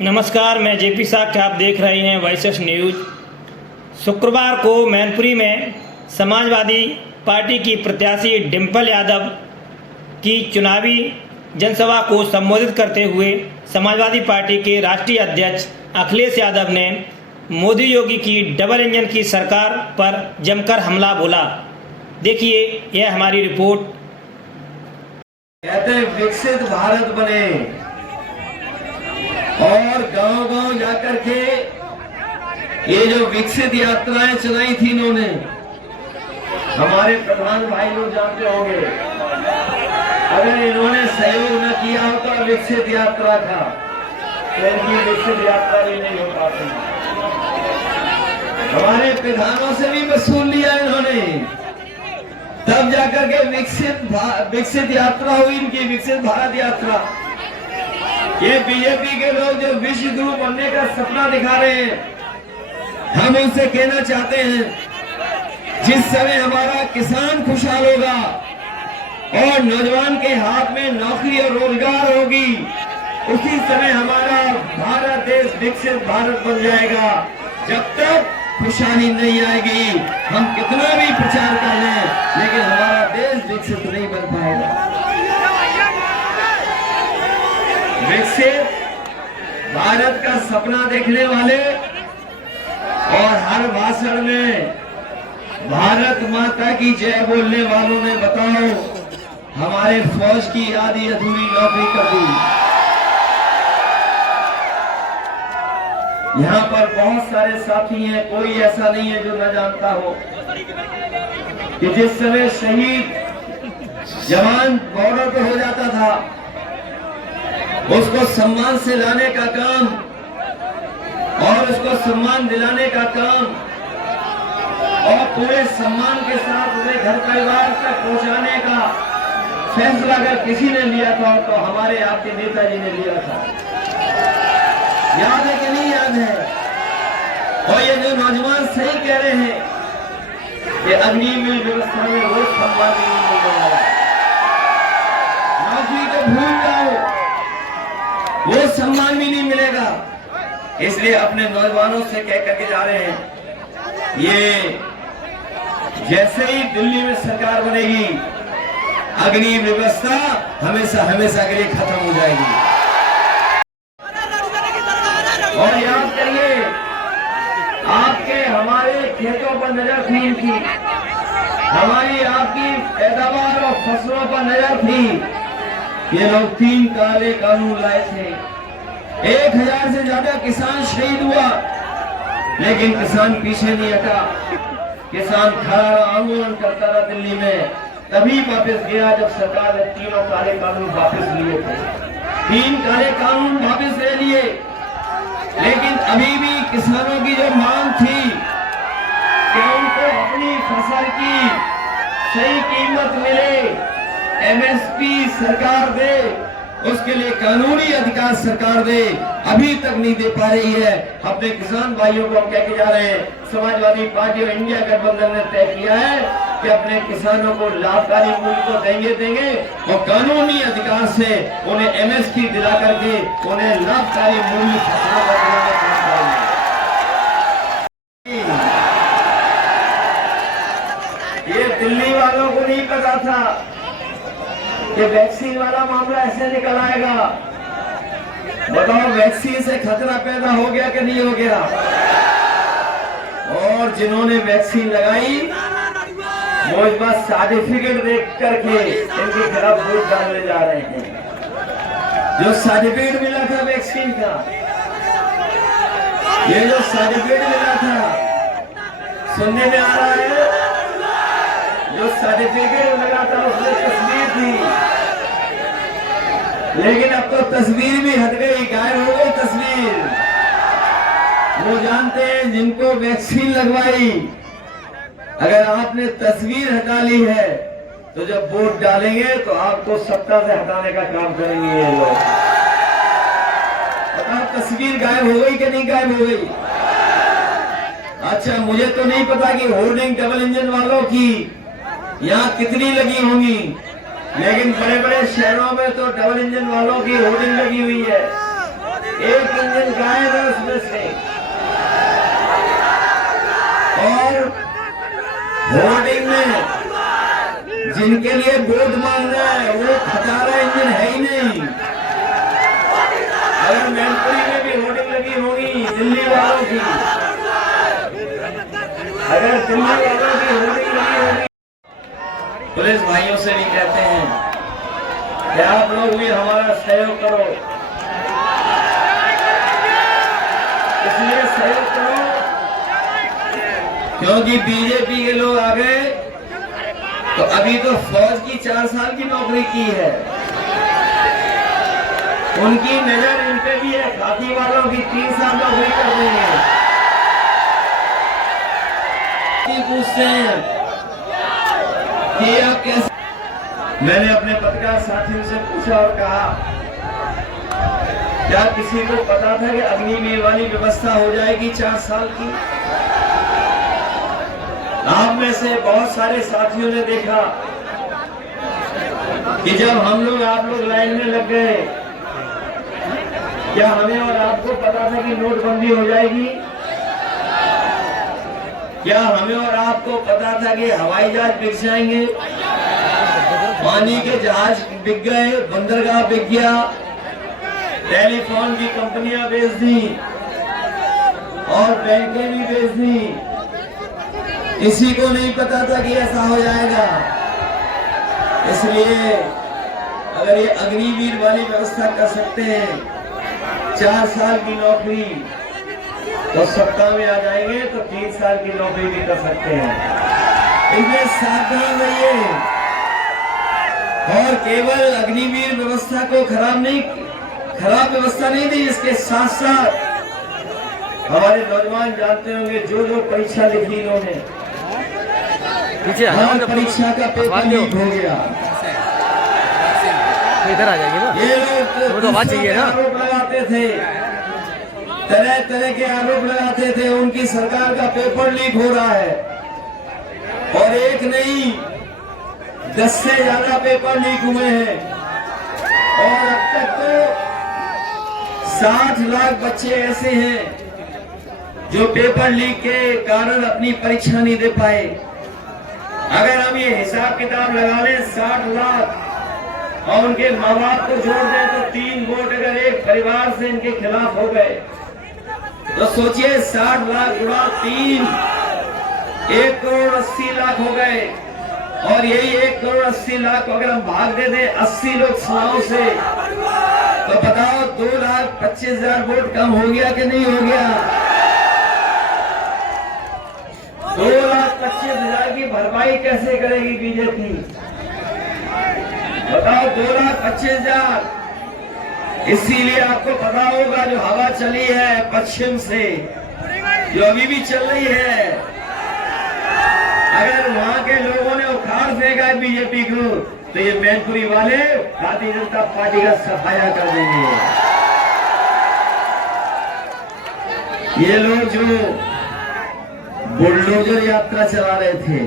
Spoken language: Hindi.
नमस्कार, मैं जेपी साख्य, आप देख रहे हैं वॉइस न्यूज। शुक्रवार को मैनपुरी में समाजवादी पार्टी की प्रत्याशी डिंपल यादव की चुनावी जनसभा को संबोधित करते हुए समाजवादी पार्टी के राष्ट्रीय अध्यक्ष अखिलेश यादव ने मोदी योगी की डबल इंजन की सरकार पर जमकर हमला बोला। देखिए यह हमारी रिपोर्ट। कहते हैं विकसित भारत बने और गांव-गांव जाकर के ये जो विकसित यात्राएं चलाई थी इन्होंने, हमारे प्रधान भाई लोग जानते होंगे, अगर इन्होंने सहयोग न किया होता विकसित यात्रा का तो इनकी विकसित यात्रा भी नहीं हो पाती। हमारे प्रधानों से भी वसूल लिया इन्होंने, तब जाकर के विकसित यात्रा हुई इनकी, विकसित भारत यात्रा। ये बीजेपी के लोग जो विश्व गुरु बनने का सपना दिखा रहे हैं, हम उनसे कहना चाहते हैं जिस समय हमारा किसान खुशहाल होगा और नौजवान के हाथ में नौकरी और रोजगार होगी, उसी समय हमारा भारत देश विकसित भारत बन जाएगा। जब तक खुशहाली नहीं आएगी, हम कितना भी प्रचार कर लें, लेकिन हमारा देश विकसित नहीं बन पाएगा। विकसित भारत का सपना देखने वाले और हर भाषण में भारत माता की जय बोलने वालों ने, बताओ हमारे फौज की आधी अधूरी नौकरी कर दी। यहाँ पर बहुत सारे साथी हैं, कोई ऐसा नहीं है जो न जानता हो कि जिस समय शहीद जवान बॉर्डर पे हो जाता था, उसको सम्मान से लाने का काम और उसको सम्मान दिलाने का काम और पूरे सम्मान के साथ उन्हें घर परिवार तक पहुंचाने का फैसला अगर किसी ने लिया था तो हमारे आपके नेताजी ने लिया था। याद है कि नहीं याद है? और ये जो नौजवान सही कह रहे हैं कि अग्निवीर व्यवस्था में वो सम्मान नहीं मिल रहा है, नौकरी को भूल जाओ, वो सम्मान भी नहीं मिलेगा। इसलिए अपने नौजवानों से कह करके जा रहे हैं, ये जैसे ही दिल्ली में सरकार बनेगी, अग्नि व्यवस्था हमेशा हमेशा के लिए खत्म हो जाएगी। और याद करिए, आपके हमारे खेतों पर नजर थी इनकी, हमारी आपकी पैदावार और फसलों पर नजर थी। ये लोग 3 काले कानून लाए थे, 1000 से ज्यादा किसान शहीद हुआ, लेकिन किसान पीछे नहीं हटा। किसान खड़ा आंदोलन करता रहा दिल्ली में, तभी वापस गया जब सरकार ने 3 काले कानून वापस लिए थे। 3 काले कानून वापस ले लिए, लेकिन अभी भी किसानों की जो मांग थी कि उनको अपनी फसल की सही कीमत मिले, एमएसपी सरकार दे, उसके लिए कानूनी अधिकार सरकार दे, अभी तक नहीं दे पा रही है। अपने किसान भाइयों को हम कह के जा रहे हैं, समाजवादी पार्टी और इंडिया गठबंधन ने तय किया है कि अपने किसानों को लाभकारी मूल्य तो देंगे और कानूनी अधिकार से उन्हें एमएसपी दिला करके उन्हें लाभकारी मूल्य फसलों का दिलाने का काम करेंगे। ये दिल्ली वालों को नहीं पता था कि वैक्सीन वाला मामला ऐसे निकल आएगा। बताओ, वैक्सीन से खतरा पैदा हो गया कि नहीं हो गया? और जिन्होंने वैक्सीन लगाई वो इस बार सर्टिफिकेट देख करके इनके खिलाफ वोट डालने जा रहे हैं। जो सर्टिफिकेट मिला था वैक्सीन का, ये जो सर्टिफिकेट मिला था, सुनने में आ रहा है जो सर्टिफिकेट लगा था उसमें तस्वीर थी, लेकिन अब तो तस्वीर भी हट गई, गायब हो गई तस्वीर। वो जानते हैं जिनको वैक्सीन लगवाई, अगर आपने तस्वीर हटा ली है तो जब वोट डालेंगे तो आपको सत्ता से हटाने का काम करेंगे ये लोग। बताओ, तस्वीर गायब हो गई कि नहीं गायब हो गई? अच्छा, मुझे तो नहीं पता कि होर्डिंग डबल इंजन वालों की यहाँ कितनी लगी होंगी, लेकिन बड़े बड़े शहरों में तो डबल इंजन वालों की होर्डिंग लगी हुई है। एक इंजन गायब है उसमें से। और होर्डिंग में जिनके लिए वोट मांग रहा है वो खटारा इंजन है ही नहीं। अगर मैनपुरी में भी होर्डिंग लगी होगी दिल्ली वालों की, अगर दिल्ली वालों की होर्डिंग लगी होगी, पुलिस भाइयों से भी कहते हैं कि आप लोग भी हमारा सहयोग करो। इसलिए सहयोग करो क्योंकि बीजेपी के लोग आ गए तो अभी तो फौज की 4 साल की नौकरी की है, उनकी नजर इन पे भी है। खाकी वालों की 3 साल नौकरी कर देंगे। पूछते हैं कि आप कैसे। मैंने अपने पत्रकार साथियों से पूछा और कहा, क्या किसी को पता था कि अग्निवीर वाली व्यवस्था हो जाएगी 4 साल की? आप में से बहुत सारे साथियों ने देखा कि जब हम लोग आप लोग लाइन में लग गए, क्या हमें और आपको पता था कि नोटबंदी हो जाएगी? क्या हमें और आपको पता था कि हवाई जहाज बिक जाएंगे, पानी के जहाज बिक गए, बंदरगाह बिक गया, टेलीफोन की कंपनियां बेच दी और बैंकें भी बेच दी? किसी को नहीं पता था कि ऐसा हो जाएगा। इसलिए अगर ये अग्निवीर वाली व्यवस्था कर सकते हैं, 4 साल की नौकरी, तो सत्ता में आ जाएंगे तो 3 साल की नौकरी भी कर सकते हैं। इसमें सावधान रहिए और केवल अग्निवीर व्यवस्था को खराब व्यवस्था नहीं दी, इसके साथ साथ हमारे नौजवान जानते होंगे जो परीक्षा लिखी इन्होंने, परीक्षा का पेपर लीक हो गया। इधर आ जाएगी ना, ये लोग तो आवाज चाहिए ना। आरोप लगाते थे, तरह तरह के आरोप लगाते थे, उनकी सरकार का पेपर लीक हो रहा है। और एक नहीं 10 से ज्यादा पेपर लीक हुए हैं और अब तक तो 60 लाख बच्चे ऐसे हैं जो पेपर लीक के कारण अपनी परीक्षा नहीं दे पाए। अगर हम ये हिसाब किताब लगा लें 60 लाख और उनके माँ बाप को जोड़ दें तो 3 वोट अगर एक परिवार से इनके खिलाफ हो गए तो सोचिए 60 लाख गुणा 3, 1 करोड़ 80 लाख हो गए। और यही 1 करोड़ 80 लाख को अगर हम भाग दे दें 80 लोकसभाओं से तो बताओ 2,25,000 वोट कम हो गया कि नहीं हो गया? 2,25,000 की भरपाई कैसे करेगी बीजेपी? बताओ 2,25,000। इसीलिए आपको पता होगा जो हवा चली है पश्चिम से, जो अभी भी चल रही है, अगर वहां के लोगों ने उखाड़ फेंका बीजेपी को तो ये मैनपुरी वाले भारतीय जनता पार्टी का सफाया कर देंगे। ये लोग जो बुलडोजर यात्रा चला रहे थे,